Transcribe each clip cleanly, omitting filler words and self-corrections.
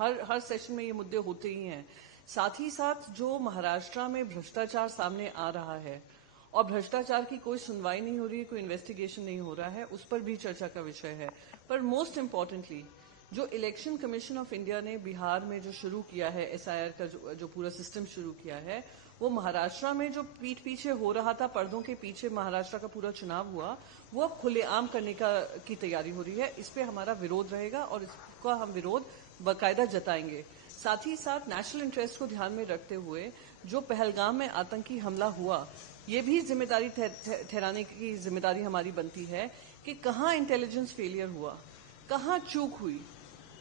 हर session में ये मुद्दे होते ही हैं। साथ ही साथ जो महाराष्ट्र में भ्रष्टाचार सामने आ रहा है और भ्रष्टाचार की कोई सुनवाई नहीं हो रही है, कोई इन्वेस्टिगेशन नहीं हो रहा है, उस पर भी चर्चा का विषय है। पर मोस्ट इम्पॉर्टेंटली जो इलेक्शन कमीशन ऑफ इंडिया ने बिहार में जो शुरू किया है, एसआईआर का जो पूरा सिस्टम शुरू किया है, वो महाराष्ट्र में जो पीठ पीछे हो रहा था, पर्दों के पीछे महाराष्ट्र का पूरा चुनाव हुआ, वो अब खुलेआम करने की तैयारी हो रही है। इस पे हमारा विरोध रहेगा और इसका हम विरोध बाकायदा जताएंगे। साथ ही साथ नेशनल इंटरेस्ट को ध्यान में रखते हुए जो पहलगाम में आतंकी हमला हुआ, ये भी जिम्मेदारी ठहराने की जिम्मेदारी हमारी बनती है कि कहाँ इंटेलिजेंस फेलियर हुआ, कहाँ चूक हुई,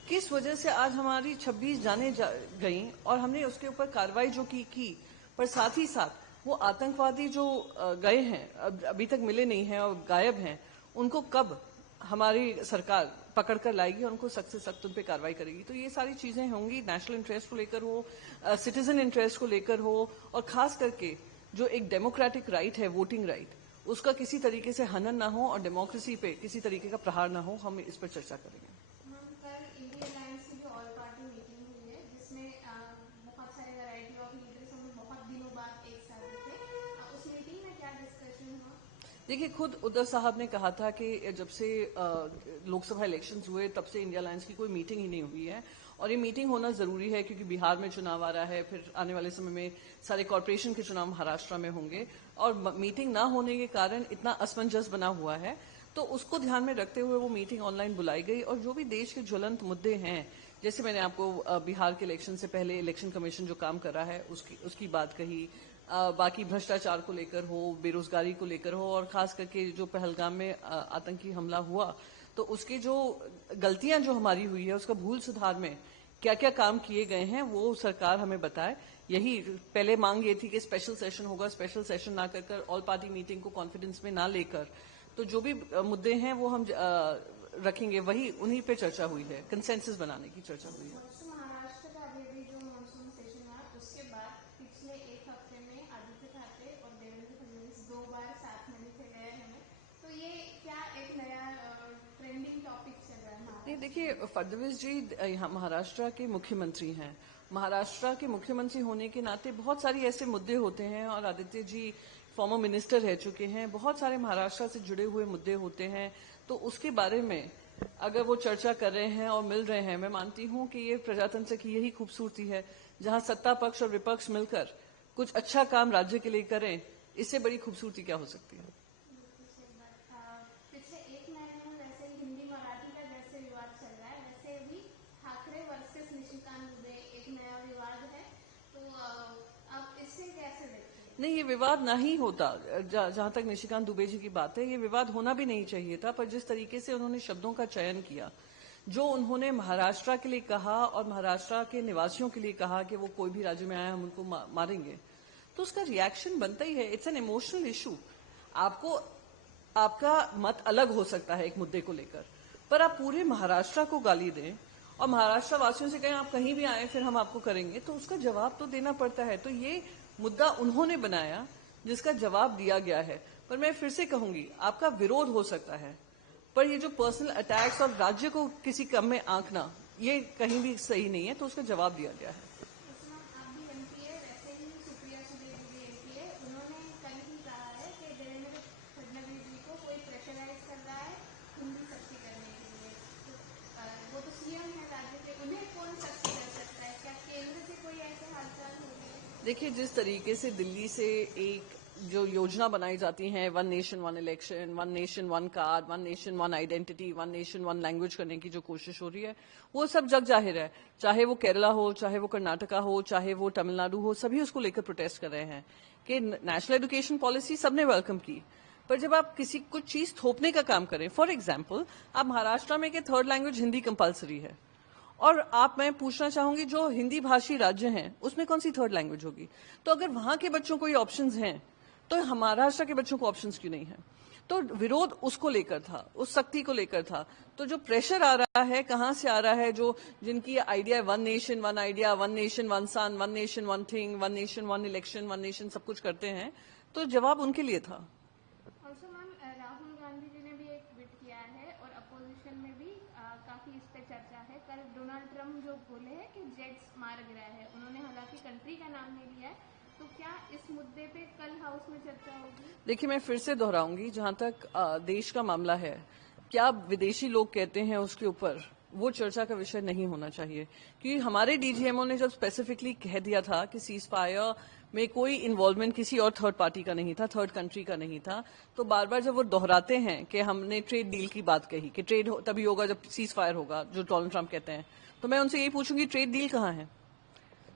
किस वजह से आज हमारी 26 जानें गईं और हमने उसके ऊपर कार्रवाई जो की। पर साथ ही साथ वो आतंकवादी जो गए हैं, अभी तक मिले नहीं हैं और गायब हैं, उनको कब हमारी सरकार पकड़ कर लाएगी और उनको सख्त से सख्त उन पर कार्रवाई करेगी। तो ये सारी चीजें होंगी, नेशनल इंटरेस्ट को लेकर हो, सिटीजन इंटरेस्ट को लेकर हो, और खास करके जो एक डेमोक्रेटिक राइट है, वोटिंग राइट, उसका किसी तरीके से हनन ना हो और डेमोक्रेसी पे किसी तरीके का प्रहार ना हो। हम इस पर चर्चा करेंगे। कल इंडिया अलायंस की जो ऑल पार्टी मीटिंग हुई है, जिसमें बहुत सारे वैरायटी ऑफ लीडर्स हमें बहुत दिनों बाद एक साथ दिखे, उस मीटिंग में क्या डिस्कशन हुआ? देखिए, खुद उद्धव साहब ने कहा था कि जब से लोकसभा इलेक्शंस हुए तब से इंडिया अलायंस की कोई मीटिंग ही नहीं हुई है, और ये मीटिंग होना जरूरी है क्योंकि बिहार में चुनाव आ रहा है, फिर आने वाले समय में सारे कॉरपोरेशन के चुनाव महाराष्ट्र में होंगे, और मीटिंग ना होने के कारण इतना असमंजस बना हुआ है। तो उसको ध्यान में रखते हुए वो मीटिंग ऑनलाइन बुलाई गई, और जो भी देश के ज्वलंत मुद्दे हैं, जैसे मैंने आपको बिहार के इलेक्शन से पहले इलेक्शन कमीशन जो काम कर रहा है उसकी बात कही, बाकी भ्रष्टाचार को लेकर हो, बेरोजगारी को लेकर हो, और खास करके जो पहलगाम में आतंकी हमला हुआ, तो उसकी जो गलतियां जो हमारी हुई है, उसका भूल सुधार में क्या क्या काम किए गए हैं, वो सरकार हमें बताए। यही पहले मांग ये थी कि स्पेशल सेशन होगा, स्पेशल सेशन ना कर ऑल पार्टी मीटिंग को कॉन्फिडेंस में ना लेकर, तो जो भी मुद्दे हैं वो हम रखेंगे, वही उन्हीं पे चर्चा हुई है, कंसेंसस बनाने की चर्चा हुई है। महाराष्ट्र का अभी जो मानसून सेशन हुआ, उसके बाद पिछले एक हफ्ते में आदित्य ठाकरे और देवेंद्र फडणवीस 2 बार साथ में मिले गए हमें, तो ये क्या एक नया ट्रेंडिंग टॉपिक चल रहा है? नहीं, देखिए, फडणवीस जी यहाँ महाराष्ट्र के मुख्यमंत्री हैं। महाराष्ट्र के मुख्यमंत्री होने के नाते बहुत सारी ऐसे मुद्दे होते हैं, और आदित्य जी फॉर्मर मिनिस्टर रह चुके हैं, बहुत सारे महाराष्ट्र से जुड़े हुए मुद्दे होते हैं, तो उसके बारे में अगर वो चर्चा कर रहे हैं और मिल रहे हैं, मैं मानती हूं कि ये प्रजातंत्र की यही खूबसूरती है, जहां सत्ता पक्ष और विपक्ष मिलकर कुछ अच्छा काम राज्य के लिए करें, इससे बड़ी खूबसूरती क्या हो सकती है। पिछले एक महीने में वैसे ही हिंदी मराठी का जैसे विवाद चल रहा है, वैसे भी ठाकरे वर्सेस निशिकांत दुबे एक नया विवाद है, तो आप इससे कैसे देखते हैं? नहीं, ये विवाद ना ही होता। जहां तक निशिकांत दुबे जी की बात है, ये विवाद होना भी नहीं चाहिए था, पर जिस तरीके से उन्होंने शब्दों का चयन किया, जो उन्होंने महाराष्ट्र के लिए कहा और महाराष्ट्र के निवासियों के लिए कहा कि वो कोई भी राज्य में आए हम उनको मारेंगे, तो उसका रिएक्शन बनता ही है। It's an emotional issue. आपका मत अलग हो सकता है एक मुद्दे को लेकर, पर आप पूरे महाराष्ट्र को गाली दें और महाराष्ट्र वासियों से कहें आप कहीं भी आए फिर हम आपको करेंगे, तो उसका जवाब तो देना पड़ता है। तो ये मुद्दा उन्होंने बनाया, जिसका जवाब दिया गया है। पर मैं फिर से कहूंगी, आपका विरोध हो सकता है, पर ये जो पर्सनल अटैक्स और राज्य को किसी कम में आंकना, ये कहीं भी सही नहीं है, तो उसका जवाब दिया गया है। वो तो सीएम है राज्य के, उन्हें कौन सख्त कर सकता है? क्या केंद्र से कोई ऐसे हालचाल हो गए? देखिए, जिस तरीके से दिल्ली से एक जो योजना बनाई जाती है, 1 nation 1 election, 1 nation 1 card, 1 nation 1 identity, 1 nation 1 language करने की जो कोशिश हो रही है, वो सब जग जाहिर है। चाहे वो केरला हो, चाहे वो कर्नाटका हो, चाहे वो तमिलनाडु हो, सभी उसको लेकर प्रोटेस्ट कर रहे हैं कि नेशनल एजुकेशन पॉलिसी सबने वेलकम की। पर जब आप किसी कुछ चीज थोपने का काम करें, फॉर एग्जाम्पल आप महाराष्ट्र में कि 3rd लैंग्वेज हिंदी कंपलसरी है, और मैं पूछना चाहूंगी जो हिंदी भाषी राज्य हैं उसमें कौन सी 3rd लैंग्वेज होगी? तो अगर वहां के बच्चों को ये ऑप्शंस हैं, तो महाराष्ट्र के बच्चों को ऑप्शंस क्यों नहीं है? तो विरोध उसको लेकर था, उस शक्ति को लेकर था। तो जो प्रेशर आ रहा है, कहां से आ रहा है? जो जिनकी आइडिया 1 नेशन 1 आइडिया, 1 नेशन 1 सन, 1 nation 1 thing, 1 nation 1 election, 1 nation सब कुछ करते हैं, तो जवाब उनके लिए था। राहुल गांधी जी ने भी एक ट्वीट किया है और अपोजिशन में भी काफी इस पे चर्चा है। कल डोनाल्ड ट्रंप जो बोले हैं कि जेट्स मार गिराया है। उन्होंने हालांकि कंट्री का नाम नहीं लिया है, तो क्या इस मुद्दे पे कल हाउस में चर्चा होगी? देखिए, मैं फिर से दोहराऊंगी, जहां तक देश का मामला है, क्या विदेशी लोग कहते हैं उसके ऊपर वो चर्चा का विषय नहीं होना चाहिए, क्योंकि हमारे डीजीएमओ ने जब स्पेसिफिकली कह दिया था कि सीज फायर में कोई इन्वॉल्वमेंट किसी और थर्ड पार्टी का नहीं था, थर्ड कंट्री का नहीं था, तो बार बार जब वो दोहराते हैं कि हमने ट्रेड डील की बात कही कि ट्रेड तभी होगा जब सीज फायर होगा, जो डोनाल्ड ट्रंप कहते हैं, तो मैं उनसे यही पूछूंगी ट्रेड डील कहाँ है?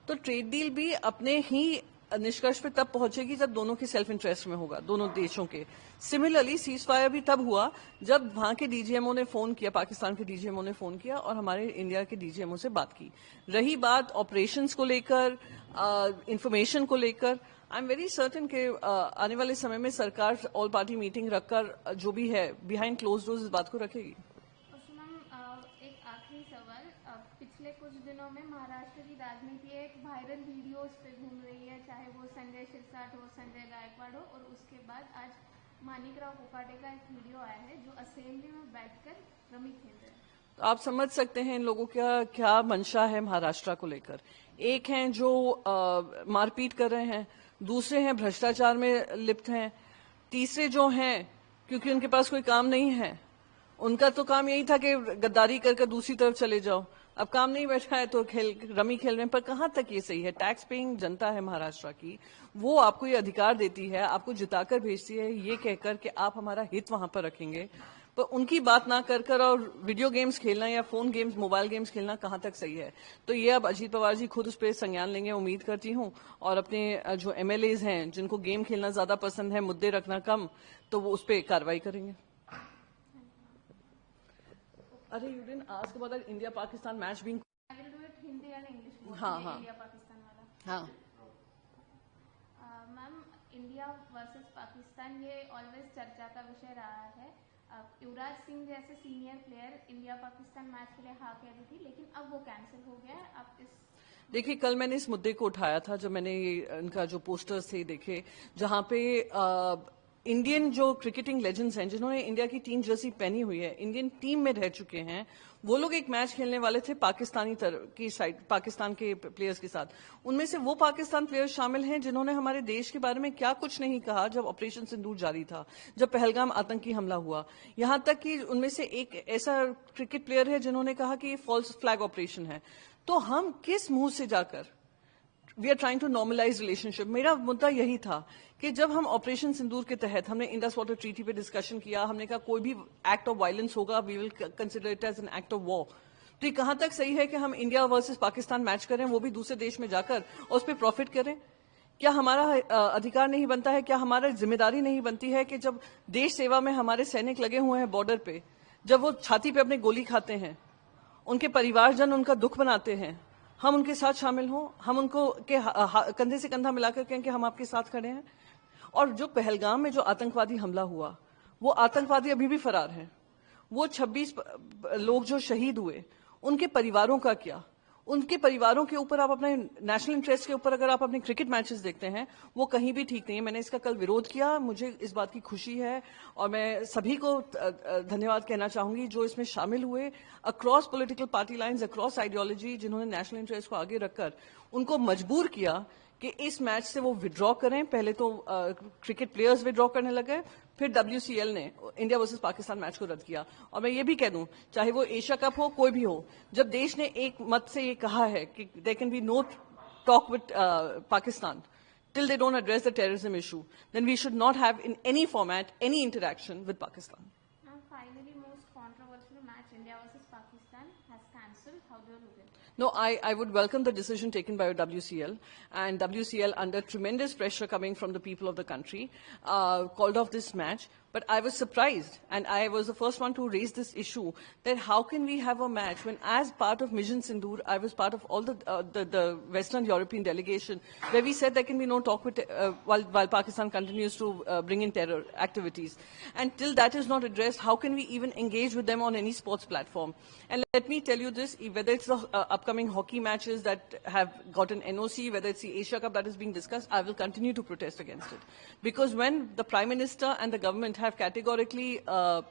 तो ट्रेड डील भी अपने ही निष्कर्ष पे तब पहुंचेगी जब दोनों के सेल्फ इंटरेस्ट में होगा, दोनों देशों के। सिमिलरली सीज फायर भी तब हुआ जब वहां के डीजीएमओ ने फोन किया, पाकिस्तान के डीजीएमओ ने फोन किया और हमारे इंडिया के डीजीएमओ से बात की। रही बात ऑपरेशंस को लेकर, इंफॉर्मेशन को लेकर, आई एम वेरी सर्टन कि आने वाले समय में सरकार ऑल पार्टी मीटिंग रखकर जो भी है बिहाइंड क्लोज डोर्स इस बात को रखेगी। एक आखिरी सवाल, पिछले कुछ दिनों में महाराष्ट्र की राजनीति एक वायरल वीडियोस पे घूम रही है, चाहे वो संजय शिरसाट हो, संजय गायकवाड़ हो, और उसके बाद आज मानिकराव कोकाटे का एक वीडियो आया है जो असेंबली में बैठकर रमी खेल रहे हैं। तो आप समझ सकते हैं इन लोगों का क्या मंशा है महाराष्ट्र को लेकर। एक हैं जो मारपीट कर रहे हैं, दूसरे हैं भ्रष्टाचार में लिप्त हैं, तीसरे जो हैं क्योंकि उनके पास कोई काम नहीं है, उनका तो काम यही था कि गद्दारी करके दूसरी तरफ चले जाओ। अब काम नहीं बैठा है तो रमी खेल रहे हैं। पर कहां तक ये सही है? टैक्स पेइंग जनता है महाराष्ट्र की, वो आपको ये अधिकार देती है, आपको जिताकर भेजती है ये कहकर कि आप हमारा हित वहां पर रखेंगे, पर उनकी बात ना कर और वीडियो गेम्स खेलना या फोन गेम्स, मोबाइल गेम्स खेलना कहां तक सही है? तो ये अब अजीत पवार जी खुद उस पर संज्ञान लेंगे, उम्मीद करती हूं, और अपने जो एमएलएज हैं जिनको गेम खेलना ज्यादा पसंद है, मुद्दे रखना कम, तो वो उस पर कार्रवाई करेंगे। अरे you didn't ask about that India Pakistan match being. I will do it Hindi and English. हाँ, हाँ। इंडिया पाकिस्तान वाला। हाँ, मैम, इंडिया वर्सेस पाकिस्तान ये ऑलवेज चर्चा का विषय रहा है। युवराज सिंह जैसे senior player India Pakistan match के लिए हाँ कह दी थी, लेकिन अब वो कैंसिल हो गया है। आप इस देखिए, कल मैंने इस मुद्दे को उठाया था जब मैंने इनका जो पोस्टर्स थे देखे, जहां पे इंडियन जो क्रिकेटिंग लेजेंड्स हैं जिन्होंने इंडिया की टीम जर्सी पहनी हुई है, इंडियन टीम में रह चुके हैं, वो लोग एक मैच खेलने वाले थे पाकिस्तानी की साइड, पाकिस्तान के प्लेयर्स के साथ। उनमें से वो पाकिस्तान प्लेयर्स शामिल हैं जिन्होंने हमारे देश के बारे में क्या कुछ नहीं कहा जब ऑपरेशन सिंदूर जारी था, जब पहलगाम आतंकी हमला हुआ। यहां तक कि उनमें से एक ऐसा क्रिकेट प्लेयर है जिन्होंने कहा कि ये फॉल्स फ्लैग ऑपरेशन है। तो हम किस मुंह से जाकर we are trying to normalise relationship? मेरा मुद्दा यही था कि जब हम ऑपरेशन सिंदूर के तहत हमने इंडस वाटर ट्रीटी पे डिस्कशन किया, हमने कहा कोई भी एक्ट ऑफ वायलेंस होगा we will consider it as an act of war. तो ये कहां तक सही है कि हम इंडिया वर्सेस पाकिस्तान मैच करें, वो भी दूसरे देश में जाकर और उस पर प्रॉफिट करें? क्या हमारा अधिकार नहीं बनता है, क्या हमारा जिम्मेदारी नहीं बनती है कि जब देश सेवा में हमारे सैनिक लगे हुए हैं बॉर्डर पे, जब वो छाती पे अपने गोली खाते हैं, उनके परिवारजन उनका दुख बनाते हैं, हम उनके साथ शामिल हों, हम उनको के कंधे से कंधा मिलाकर कहें कि हम आपके साथ खड़े हैं? और जो पहलगाम में जो आतंकवादी हमला हुआ, वो आतंकवादी अभी भी फरार हैं। वो 26 लोग जो शहीद हुए, उनके परिवारों का क्या? उनके परिवारों के ऊपर आप अपने नेशनल इंटरेस्ट के ऊपर अगर आप अपने क्रिकेट मैचेस देखते हैं, वो कहीं भी ठीक नहीं है। मैंने इसका कल विरोध किया, मुझे इस बात की खुशी है और मैं सभी को धन्यवाद कहना चाहूंगी जो इसमें शामिल हुए, across political party lines, across ideology, जिन्होंने नेशनल इंटरेस्ट को आगे रखकर उनको मजबूर किया कि इस मैच से वो विड्रॉ करें। पहले तो क्रिकेट प्लेयर्स विड्रॉ करने लगे, फिर WCL ने इंडिया वर्सेस पाकिस्तान मैच को रद्द किया। और मैं ये भी कह दूं, चाहे वो एशिया कप हो, कोई भी हो, जब देश ने एक मत से ये कहा है कि there can be no talk with Pakistan till they don't address the terrorism issue, then we should not have in any format any interaction with Pakistan. Finally, most controversial match India versus Pakistan has cancelled. How do you look at it? No, I would welcome the decision taken by WCL, and WCL, under tremendous pressure coming from the people of the country, called off this match. But I was surprised, and I was the first one to raise this issue, that how can we have a match when, as part of Mission Sindoor, I was part of all the Western European delegation, where we said there can be no talk with, while Pakistan continues to bring in terror activities. And till that is not addressed, how can we even engage with them on any sports platform? And let me tell you this, whether it's the upcoming hockey matches that have gotten NOC, whether it's the Asia Cup that is being discussed, I will continue to protest against it. Because when the Prime Minister and the government have categorically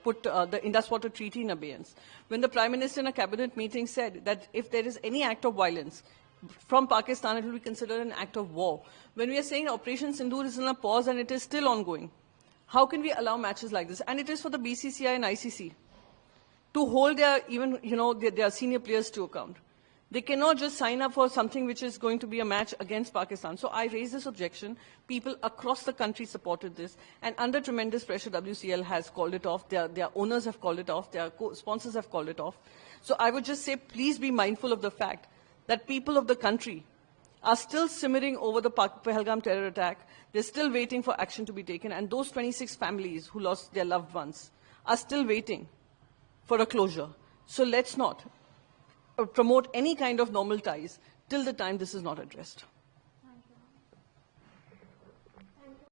put the Indus Water Treaty in abeyance. When the Prime Minister in a cabinet meeting said that if there is any act of violence from Pakistan, it will be considered an act of war. When we are saying Operation Sindoor is in a pause and it is still ongoing, how can we allow matches like this? And it is for the BCCI and ICC to hold their, even, their senior players to account. They cannot just sign up for something which is going to be a match against Pakistan. So I raised this objection. People across the country supported this. And under tremendous pressure, WCL has called it off. Their owners have called it off. Their sponsors have called it off. So I would just say, please be mindful of the fact that people of the country are still simmering over the Pahalgam terror attack. They're still waiting for action to be taken. And those 26 families who lost their loved ones are still waiting for a closure. So let's not promote any kind of normal ties till the time this is not addressed.